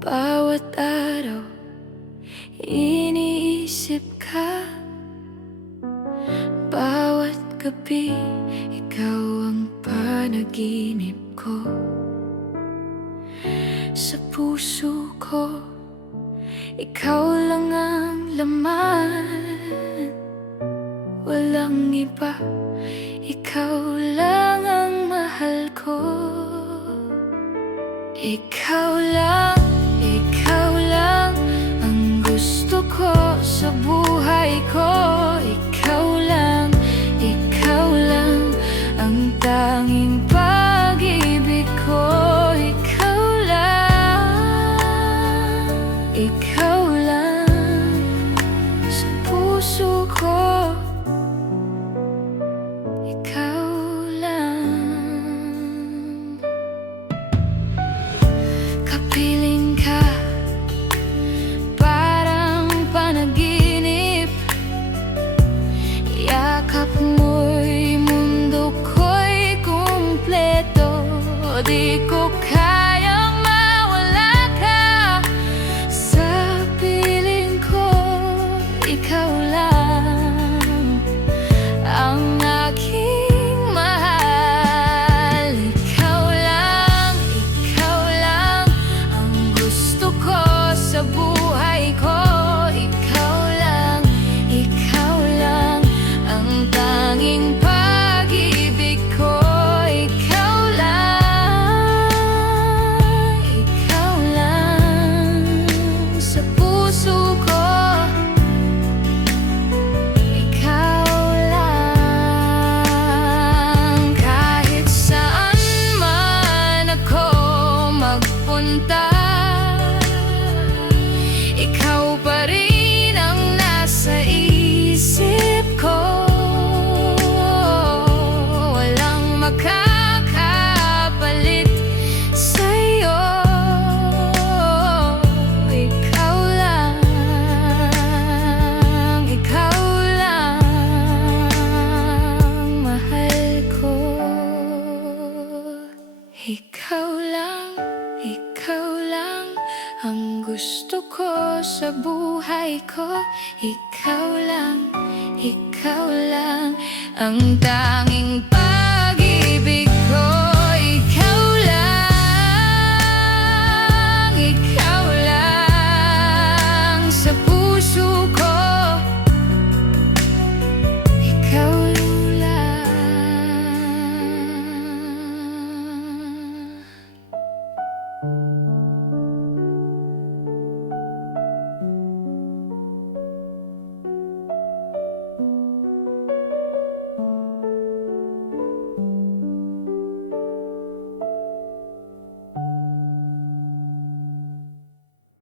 Bawat araw, iniisip ka. Bawat gabi, ikaw ang panaginip ko. Sa puso ko, ikaw lang ang laman. Walang iba, ikaw lang ang mahal ko. Ikaw lang ang gusto ko sa buhay ko. Ikaw lang ang tanging pag-ibig ko. Ikaw lang sa puso ko. Ikaw lang. Kapiling ka, parang panaginip. Yakap mo'y mundo ko'y kumpleto. Di ko kayang mawala ka sa piling ko. Ikaw lang ang aking mahal. Ikaw lang ang gusto ko sa buhay ko. Ikaw lang ang tanging pag-ibig ko. Ikaw lang sa puso ko. Ikaw lang. Kahit saan man ako magpunta, ikaw pa rin ang nasa isip ko. Walang makakapalit sa'yo. Ikaw lang mahal ko. Ikaw lang ang gusto ko sa buhay ko. Ikaw lang ang tanging pag-ibig